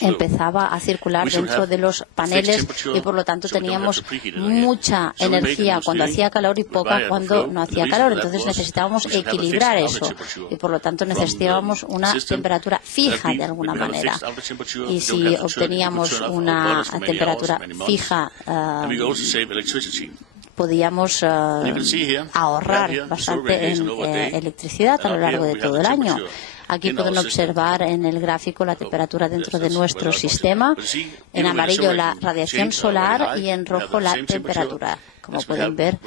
empezaba a circular dentro de los paneles y por lo tanto teníamos mucha energía cuando hacía calor y poca cuando no hacía calor. Entonces necesitábamos equilibrar eso y por lo tanto necesitábamos una temperatura fija de alguna manera. Y si obteníamos una temperatura fija, podíamos ahorrar bastante en electricidad a lo largo de todo el año. Aquí pueden observar en el gráfico la temperatura dentro de nuestro sistema. En amarillo la radiación solar y en rojo la temperatura. Como pueden ver,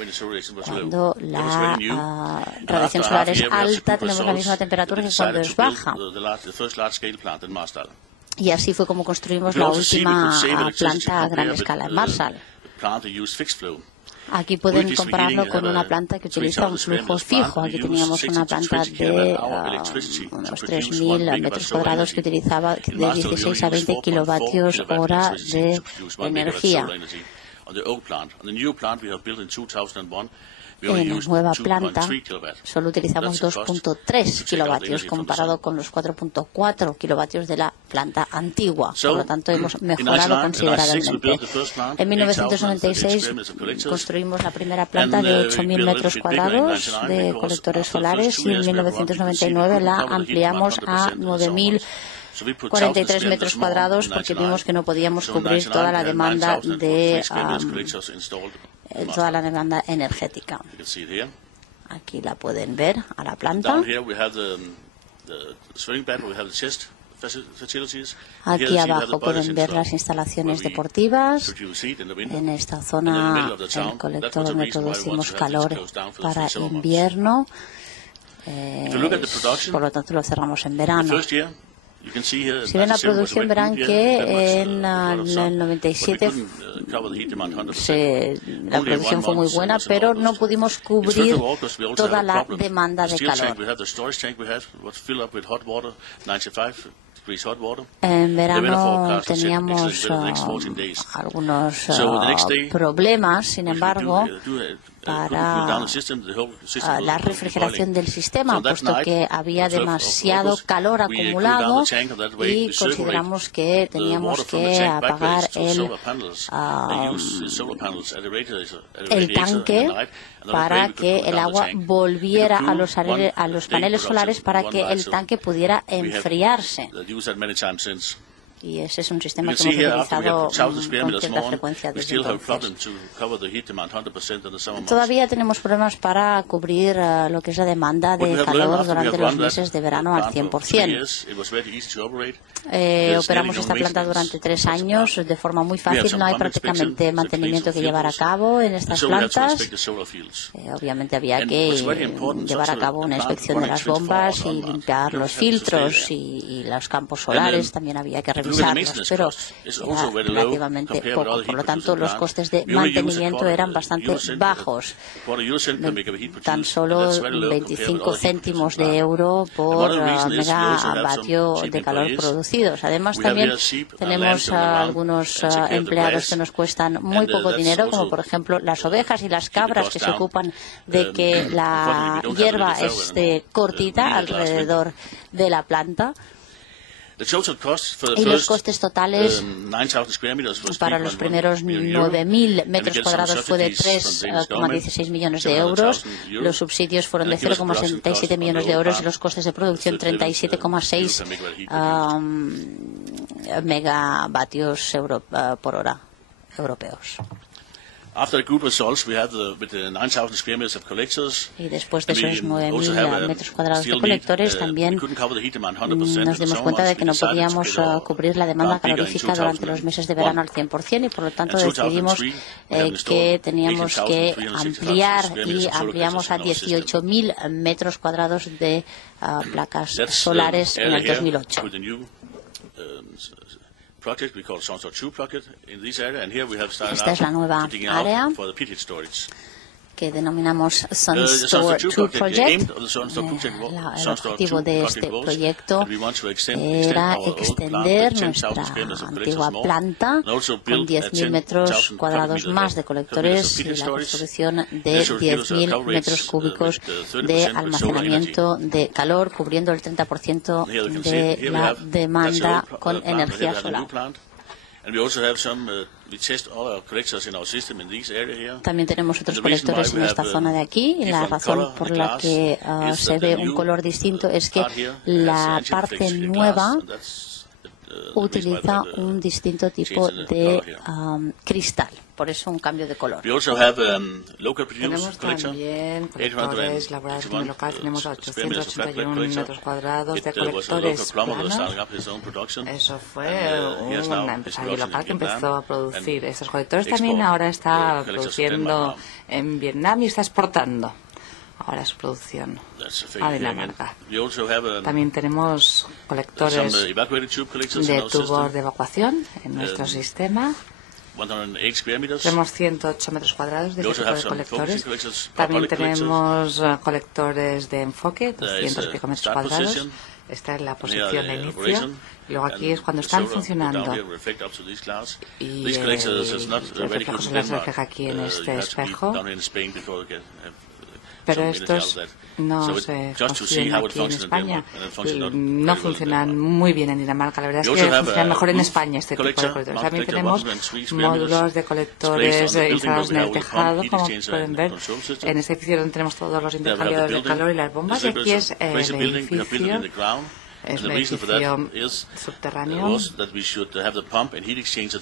cuando la radiación solar es alta, tenemos la misma temperatura que cuando es baja. Y así fue como construimos la última planta a gran escala en Marshall. Aquí pueden compararlo con una planta que utiliza un flujo fijo. Aquí teníamos una planta de unos 3.000 metros cuadrados que utilizaba de 16 a 20 kilovatios hora de energía. En la nueva planta solo utilizamos 2.3 kilovatios comparado con los 4.4 kilovatios de la planta antigua. Por lo tanto, hemos mejorado considerablemente. En 1996 construimos la primera planta de 8.000 metros cuadrados de colectores solares y en 1999 la ampliamos a 9.043 metros cuadrados porque vimos que no podíamos cubrir toda la demanda energética. Aquí la pueden ver a la planta. Aquí abajo pueden ver las instalaciones deportivas. En esta zona el colector donde producimos calor para invierno. Por lo tanto lo cerramos en verano. Si ven la producción verán que en el 97 la producción fue muy buena, pero no pudimos cubrir toda la demanda de calor. En verano teníamos algunos problemas, sin embargo, para la refrigeración del sistema, puesto que había demasiado calor acumulado y consideramos que teníamos que apagar el tanque para que el agua volviera a los paneles solares para que el tanque pudiera enfriarse. Y ese es un sistema que hemos utilizado con cierta frecuencia desde entonces. Todavía tenemos problemas para cubrir lo que es la demanda de calor durante los meses de verano al 100%. Operamos esta planta durante 3 años de forma muy fácil. No hay prácticamente mantenimiento que llevar a cabo en estas plantas. Obviamente había que llevar a cabo una inspección de las bombas y limpiar los filtros y los campos solares. También había que revisarlos, pero era relativamente poco. Por lo tanto, los costes de mantenimiento eran bastante bajos. Tan solo 25 céntimos de euro por megavatio de calor producido. Además, también tenemos algunos empleados que nos cuestan muy poco dinero, como por ejemplo las ovejas y las cabras que se ocupan de que la hierba esté cortita alrededor de la planta. Y los costes totales para los primeros 9.000 metros cuadrados fue de 3,16 millones de euros. Los subsidios fueron de 0,67 millones de euros y los costes de producción 37,6 megavatios por hora europeos. Y después de esos 9.000 metros cuadrados de colectores, también nos dimos cuenta de que no podíamos cubrir la demanda calorífica durante los meses de verano al 100% y por lo tanto decidimos que teníamos que ampliar y ampliamos a 18.000 metros cuadrados de placas solares en el 2008. Esta es la nueva área que denominamos SunStore 2 Project. El objetivo de este proyecto era extender nuestra antigua planta con 10.000 metros cuadrados más de colectores y la construcción de 10.000 metros cúbicos de almacenamiento de calor, cubriendo el 30% de la demanda con energía solar. También tenemos otros colectores en esta zona de aquí, y la razón por la que se ve un color distinto es que la parte nueva utiliza un distinto tipo de cristal, por eso un cambio de color. Tenemos también colectores elaborados en el local, tenemos 881 metros cuadrados de colectores planos. Eso fue un empresario local que empezó a producir estos colectores. También ahora está produciendo en Vietnam y está exportando ahora su producción a Dinamarca. También tenemos colectores de tubos de evacuación en nuestro sistema. Tenemos 108 metros cuadrados de este tipo de colectores. También tenemos colectores de enfoque, 200 y pico metros cuadrados. Esta es la posición de inicio. Y luego aquí es cuando están funcionando. Y el reflejo solar se refleja aquí en este espejo. Pero estos no se construyen aquí en España. No funcionan muy bien en Dinamarca. La verdad es que funcionan mejor en España este tipo de colectores. También tenemos módulos de colectores instalados en el tejado, como pueden ver, en este edificio donde tenemos todos los intercambiadores de calor y las bombas. Y aquí es el edificio. Es un edificio subterráneo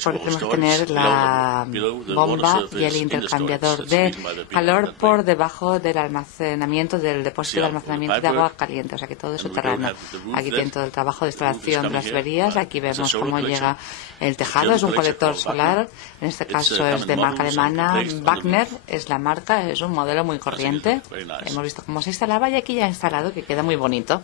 porque tenemos que tener la bomba y el intercambiador de calor por debajo del almacenamiento, del depósito de almacenamiento de agua caliente, o sea que todo es subterráneo. Aquí tienen todo el trabajo de instalación de las tuberías, aquí vemos cómo llega el tejado, es un colector solar, en este caso es de marca alemana, Wagner es la marca, es un modelo muy corriente. Hemos visto cómo se instalaba y aquí ya instalado, que queda muy bonito.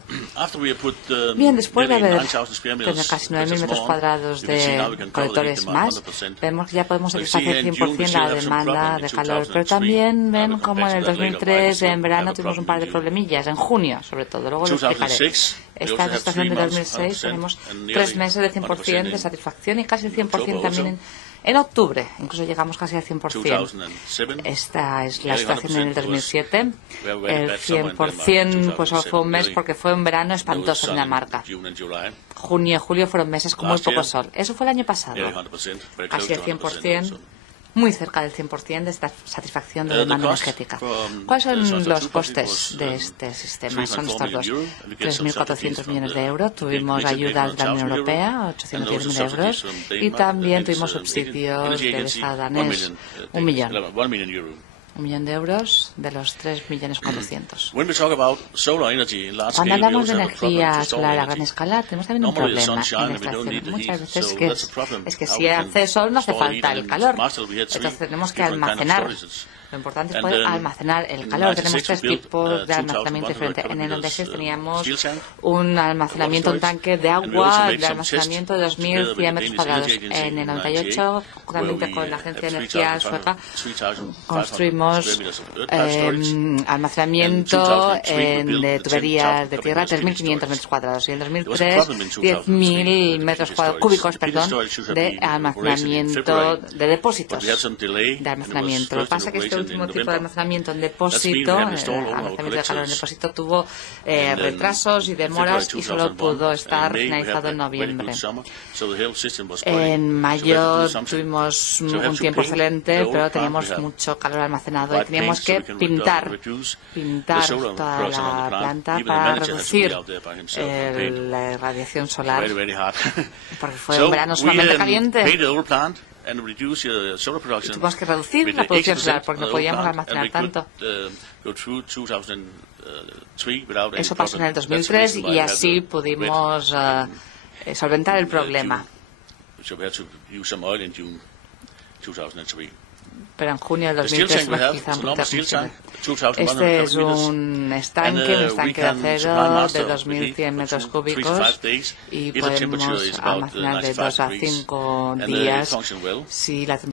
Bien, después de haber tenido casi 9.000 metros cuadrados de colectores más, vemos que ya podemos satisfacer 100% la demanda de calor. Pero también ven como en el 2003, en verano, tuvimos un par de problemillas, en junio sobre todo, luego lo explicaré. Esta es la situación de 2006, tenemos 3 meses de 100% de satisfacción y casi el 100% también en octubre, incluso llegamos casi al 100%. Esta es la situación en el 2007. El 100% pues fue un mes porque fue un verano espantoso en Dinamarca. Junio y julio fueron meses con muy poco sol. Eso fue el año pasado. Casi el 100%. Muy cerca del 100% de esta satisfacción de demanda energética. ¿Cuáles son los costes de este sistema? Son estos dos. 3.400 millones de euros. Tuvimos ayudas de la Unión Europea, 810.000 euros. Y también tuvimos subsidios del Estado danés, 1 millón. 1 millón de euros de los 3.400.000. Cuando hablamos de energía solar a gran escala, tenemos también un problema en esta acción. Muchas veces es que si hace sol no hace falta el calor. Entonces tenemos que almacenar. Lo importante es poder almacenar el calor. Tenemos 3 tipos de almacenamiento diferentes. En el 96 teníamos un almacenamiento, un tanque de agua de almacenamiento de 2.100 metros cuadrados. En el 98, juntamente con la Agencia de Energía Sueca, construimos almacenamiento de tuberías de tierra, 3.500 metros cuadrados. Y en 2003, 10.000 metros cúbicos de almacenamiento de depósitos de almacenamiento. Lo que pasa es que este último tipo de almacenamiento en depósito, el almacenamiento de calor en depósito, tuvo retrasos y demoras y solo pudo estar finalizado en noviembre. En mayo tuvimos un tiempo excelente, pero teníamos mucho calor almacenado y teníamos que pintar toda la planta para reducir la radiación solar, porque fue un verano sumamente caliente. Tuvimos que reducir la producción solar porque no podíamos almacenar tanto. Eso pasó en el 2003 y así pudimos solventar el problema. Pero en junio del 2003 quizá un poquito. Este es un estanque de acero de 2.100 metros cúbicos y podemos almacenar de 2 a 5 días si la